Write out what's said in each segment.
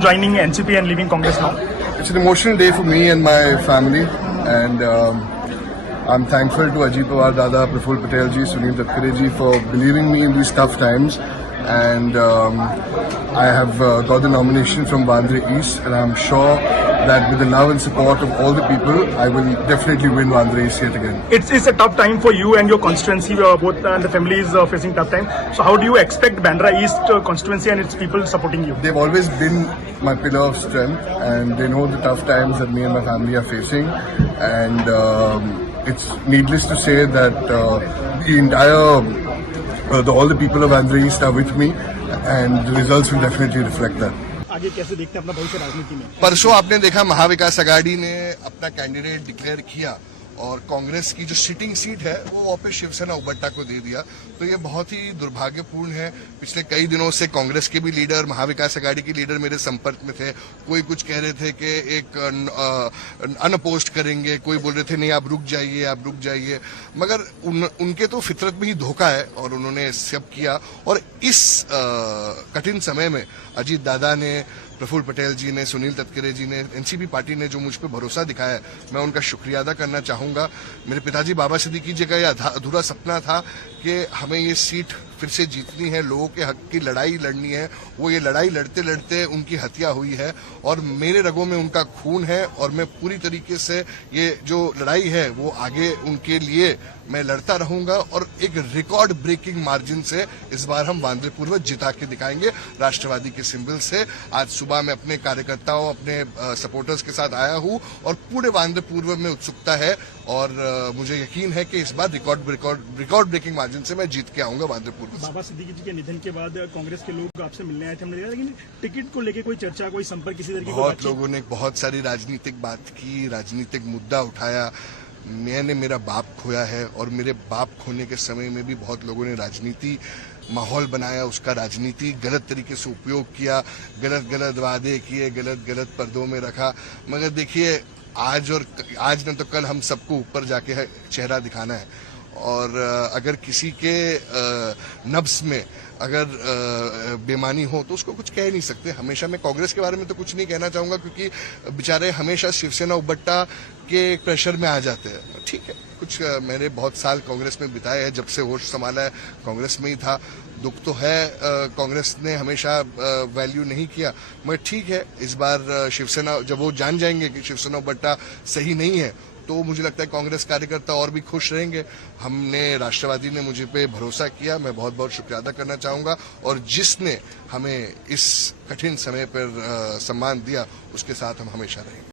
Joining NCP and leaving Congress now? It's an emotional day for me and my family, and I'm thankful to Ajit Pawar Dada, Praful Patel ji, Sunil Tatkare ji for believing me in these tough times. And I have got the nomination from Wandre East, and I'm sure that with the love and support of all the people, I will definitely win Wandre East yet again. It's a tough time for you and your constituency, both and the family is facing tough time. So how do you expect Bandra East constituency and its people supporting you? They've always been my pillar of strength, and they know the tough times that me and my family are facing. And it's needless to say that the entire all the people of Bandra East are with me, and the results will definitely reflect that. आगे कैसे देखते हैं अपना भविष्य राजनीति में? परसों आपने देखा महाविकास आघाड़ी ने अपना कैंडिडेट डिक्लेयर किया और कांग्रेस की जो सिटिंग सीट है वो वापस शिवसेना उबट्टा को दे दिया। तो ये बहुत ही दुर्भाग्यपूर्ण है। पिछले कई दिनों से कांग्रेस के भी लीडर, महाविकास आघाड़ी के लीडर मेरे संपर्क में थे। कोई कुछ कह रहे थे कि एक अनअपोज्ड करेंगे, कोई बोल रहे थे नहीं आप रुक जाइए, मगर उनके तो फितरत में ही धोखा है और उन्होंने सब किया। और इस कठिन समय में अजीत दादा ने, प्रफुल्ल पटेल जी ने, सुनील तटकरे जी ने, एनसीपी पार्टी ने जो मुझ पर भरोसा दिखाया है, मैं उनका शुक्रिया अदा करना चाहूंगा। मेरे पिताजी बाबा सिद्दीकी जी का यह अधूरा सपना था कि हमें ये सीट फिर से जीतनी है, लोगों के हक की लड़ाई लड़नी है। वो ये लड़ाई लड़ते लड़ते उनकी हत्या हुई है और मेरे रगों में उनका खून है और मैं पूरी तरीके से ये जो लड़ाई है वो आगे उनके लिए मैं लड़ता रहूंगा और एक रिकॉर्ड ब्रेकिंग मार्जिन से इस बार हम वांद्रे पूर्व जिता के दिखाएंगे राष्ट्रवादी के सिंबल से। आज सुबह मैं अपने कार्यकर्ताओं, अपने सपोर्टर्स के साथ आया हूं और पूरे वांद्रे पूर्व में उत्सुकता है और मुझे यकीन है कि इस बार रिकॉर्ड ब्रेकिंग मार्जिन से मैं जीत के आऊंगा वांद्रे पूर्व। बाबा सिद्दीकी जी के निधन के बाद कांग्रेस के लोग आपसे मिलने आए थे, हमने देखा, लेकिन टिकट को लेकर कोई चर्चा, कोई संपर्क किसी तरह की? बहुत लोगों ने बहुत सारी राजनीतिक बात की, राजनीतिक मुद्दा उठाया। मैंने मेरा बाप खोया है और मेरे बाप खोने के समय में भी बहुत लोगों ने राजनीति माहौल बनाया, उसका राजनीति गलत तरीके से उपयोग किया, गलत वादे किए, गलत पर्दों में रखा। मगर देखिए आज न तो कल हम सबको ऊपर जाके चेहरा दिखाना है और अगर किसी के नब्स में अगर बेमानी हो तो उसको कुछ कह नहीं सकते। हमेशा मैं कांग्रेस के बारे में तो कुछ नहीं कहना चाहूंगा क्योंकि बेचारे हमेशा शिवसेना उबट्टा के प्रेशर में आ जाते हैं। ठीक है, कुछ मैंने बहुत साल कांग्रेस में बिताए हैं, जब से होश संभाला है कांग्रेस में ही था। दुख तो है कांग्रेस ने हमेशा वैल्यू नहीं किया, मगर ठीक है, इस बार शिवसेना जब वो जान जाएंगे कि शिवसेना उबट्टा सही नहीं है तो मुझे लगता है कांग्रेस कार्यकर्ता और भी खुश रहेंगे। हमने राष्ट्रवादी ने मुझे पे भरोसा किया, मैं बहुत बहुत शुक्रिया अदा करना चाहूंगा और जिसने हमें इस कठिन समय पर सम्मान दिया उसके साथ हम हमेशा रहेंगे।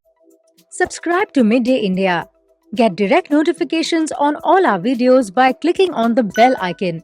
Subscribe to Midday India. Get direct notifications on all our videos by clicking on the bell icon.